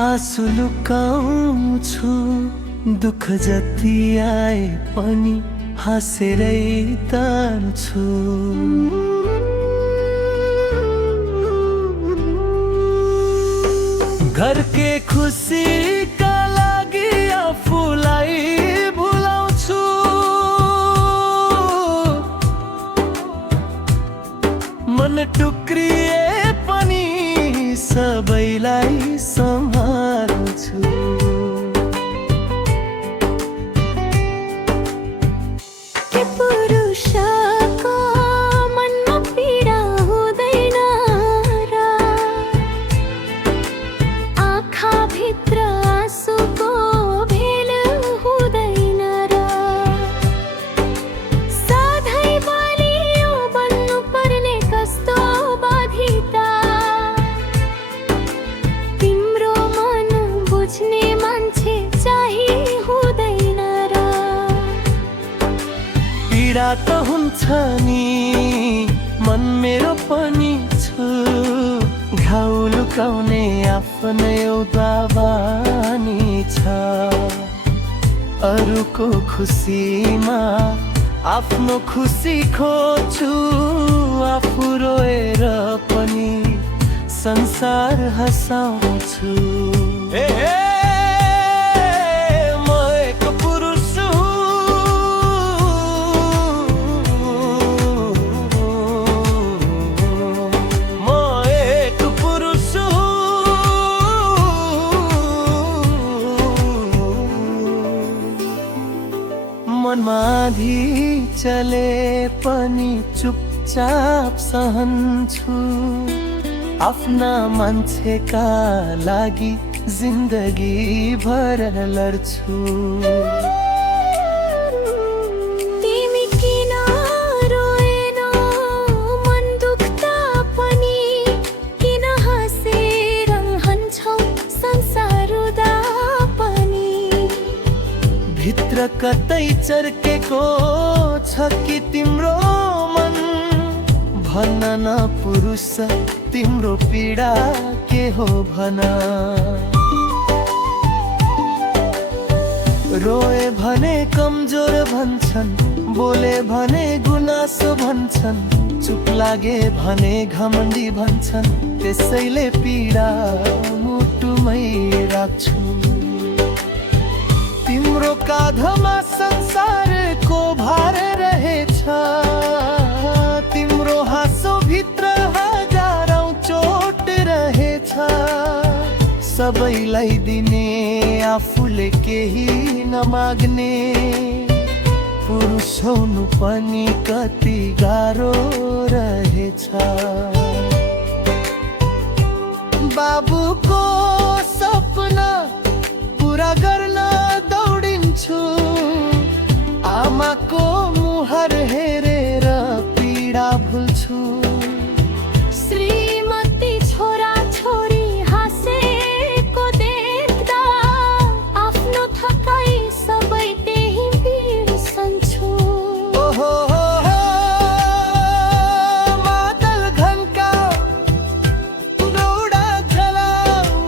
आँसु लुकाउँछु, दुःख जति आए पनि हाँसेरै तान्छु। घरके खुसीका लागि आफूलाई भुलाउँछु। मन टुक्रिए पनि सबैलाई सम्हाल्छु। के पुरुषको मनमा पीडा हुँदैन र? आँखाभित्र आँसुको भेल हुँदैन र? सधैँ बलियो बन्नुपर्ने कस्तो बाध्यता? तिम्रो मन बुझ्ने मान्छे चाहिँ हुँदैन र? पीडा त हुन्छ नि, मन मेरो पनि छु। घाउ लुकाउने आफ्नै एउटा बानी छ। अरूको खुसीमा आफ्नो खुसी खोज्छु। आफू रोएर पनि संसार हँसाउँछु। म एक पुरुष मनमा आधी चले पनि चुपचाप सहन्छु। आफ्ना मान्छेका लागि जिन्दगी भर लड्छु। तिमी किन रोएनौ मन दुख्दा पनि? किन हाँसिरहन्छौ संसार रुँदा पनि? भित्र कतै चर्केको छ कि तिम्रो मन? भन्न न पुरुष तिम्रो पीडा के हो भन। रोए भने कमजोर भन्छन्, बोले भने गुनासो भन्छन्, चुप लागे भने घमण्डी भन्छन्। त्यसैले पीडा मुटुमै राख्छु। तिम्रो काँधमा संसारको भार रहेछ। तिम्रो हाँसो भित्र हजारौं चोट रहेछ। सबैलाई दिने आफूले केही नमाग्ने पुरुष हुनु पनि कति गाह्रो रहेछ। बाबुको सपना पुरा गर्न दौडिन्छु। आमाको मुहार हेरेर पीडा भुल्छु। श्रीमती छोरा छोरी हाँसेको देख्दा आफ्नो थकाइ सबै त्यही बिर्सन्छु। ओहो मादल घन्का दौडा झलाउ।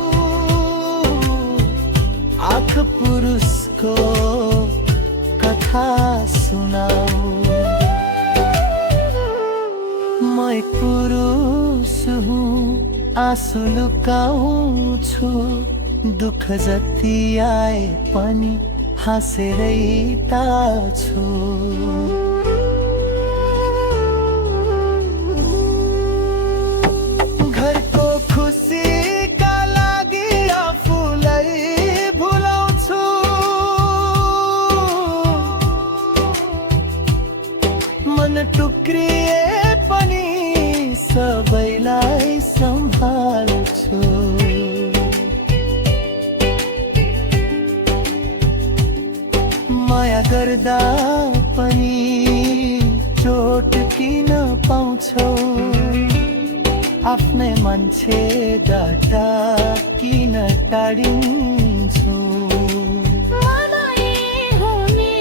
आँख पुरुषको कथा सुनाऊ। म एक पुरुष हुँ, आँसु लुकाउँछु। दुःख जति आए पनि हाँसेरै ताल्छु। घरको खुसीका लागि आफूलाई भुलाउँछु। मन टुक्रिए पनि सबैलाई सम्हाल्छु। माया गर्दा पनि चोट किन पाउँछौ? आफ्नै मान्छेबाट किन टाढिन्छौ? मलाई हुने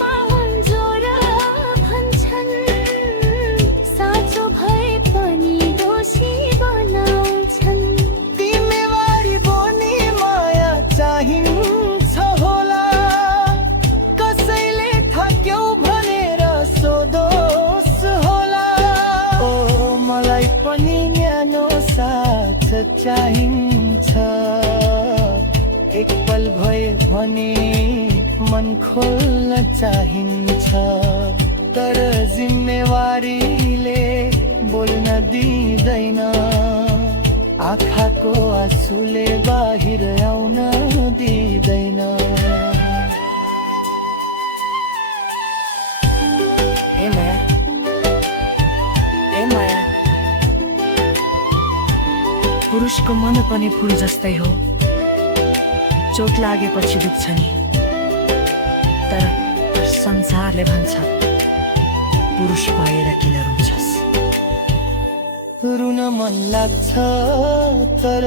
पाहुन जोर भन्छन्, साँचो भए पनि दोषी बनाउँछन्। तिमीवारी बोनीमा एक पल भए भने मन खोल्न चाहिन्छ, तर जिम्मेवारीले बोल्न दिँदैन, आँखाको आँसुले बाहिर आउन दिँदैन। ए माया, ए माया, पुरुषको मन पनि फुल जस्तै हो, चोट लागेपछि दुख्छ नि, तर संसारले भन्छ पुरुष भएर किन रुन्छस्। रुन मन लाग्छ तर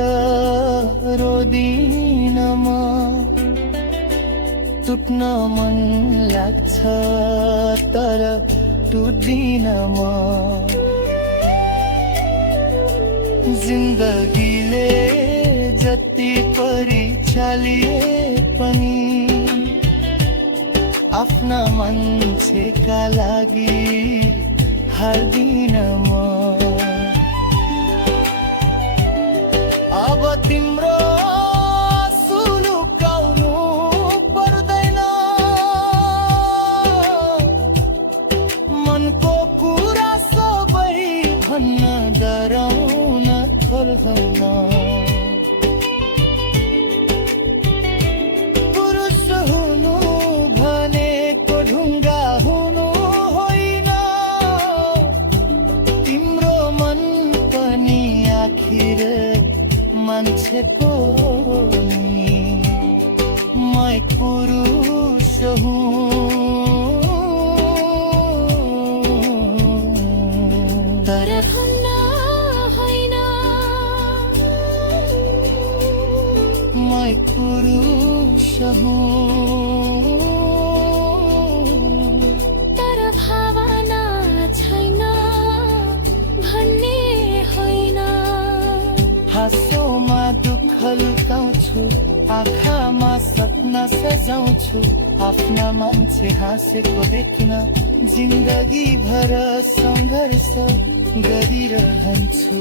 रोदिन म, टुट्न मन लाग्छ तर टुट्दिन म। जिन्दगीले जति परीक्षा लिए पनि आफ्ना मान्छेका लागि हार्दिन म। अब तिम्रो आँसु लुकाउनु पर्दैन, मनको कुरा सबै भन्न डराउन खोल्दैन। पुरुष हुनु भनेको ढुङ्गा हुनु होइन, तिम्रो मन पनि आखिर मान्छेको नि। म एक पुरुष हुँ तर भन्न होइन, म एक पुरुष हुँ तर भावना छैन भन्ने होइन। हाँसोमा दुःख लुकाउँछु, आँखामा सपना सजाउँछु, आफ्ना मान्छे हाँसेको देख्न जिन्दगी भर सङ्घर्ष गरिरहन्छु।